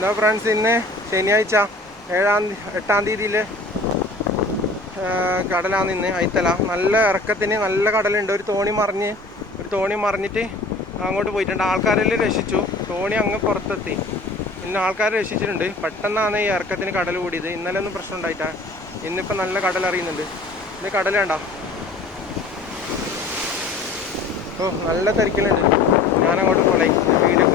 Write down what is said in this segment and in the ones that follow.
എന്താ ഫ്രണ്ട്സ്, ഇന്ന് ശനിയാഴ്ച 8-ാം തീയതിയിൽ കടലാണ് ഇന്ന്. ഐത്തല നല്ല ഇറക്കത്തിന് നല്ല കടലുണ്ട്. ഒരു തോണി മറിഞ്ഞിട്ട് അങ്ങോട്ട് പോയിട്ടുണ്ട്. ആൾക്കാരെല്ലാം രക്ഷിച്ചു. തോണി അങ്ങ് പുറത്തെത്തി. ഇന്ന് ആൾക്കാർ രക്ഷിച്ചിട്ടുണ്ട്. പെട്ടെന്നാണ് ഈ ഇറക്കത്തിന് കടൽ കൂടിയത്. ഇന്നലെ ഒന്നും പ്രശ്നം ഉണ്ടായിട്ടാ. ഇന്നിപ്പോൾ നല്ല കടൽ അറിയുന്നുണ്ട്. ഇന്ന് കടൽ വേണ്ട. ഓ, നല്ല തിരക്കിലുണ്ട്. ഞാനങ്ങോട്ട് പോലെ വീഡിയോ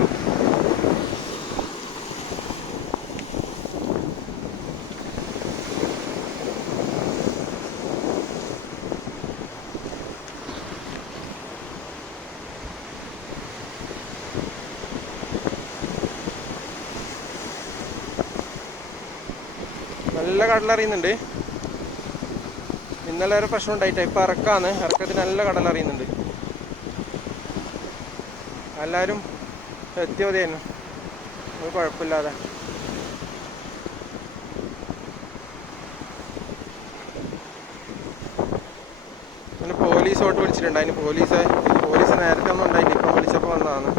നല്ല കടലറിയുന്നുണ്ട്. ഇന്നലെ ഒരു പ്രശ്നം ഉണ്ടായിട്ടാ. ഇപ്പം ഇറക്കത്തിന് നല്ല കടലറിയുന്നുണ്ട്. എല്ലാവരും എത്തിയതേനു, ഒരു കുഴപ്പമില്ലാതെ. പിന്നെ പോലീസ് ഓട്ട് വിളിച്ചിട്ടുണ്ട്. അതിന് പോലീസ് നേരത്തെ ഒന്നും ഉണ്ടായില്ല. ഇപ്പം വിളിച്ചപ്പോൾ വന്നതാണ്.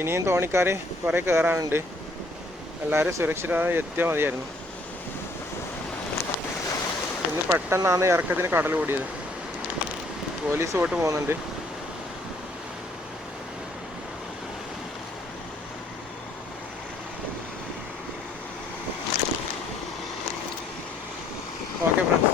ഇനിയും തോണിക്കാർ കുറേ കയറാനുണ്ട്. എല്ലാവരും സുരക്ഷിതമായി എത്തിയാൽ മതിയായിരുന്നു. ഇന്ന് പെട്ടെന്നാണ് ഇറക്കത്തിന് കടൽ കൂടിയത്. പോലീസ് ഓട്ട് പോകുന്നുണ്ട്. Okay friends.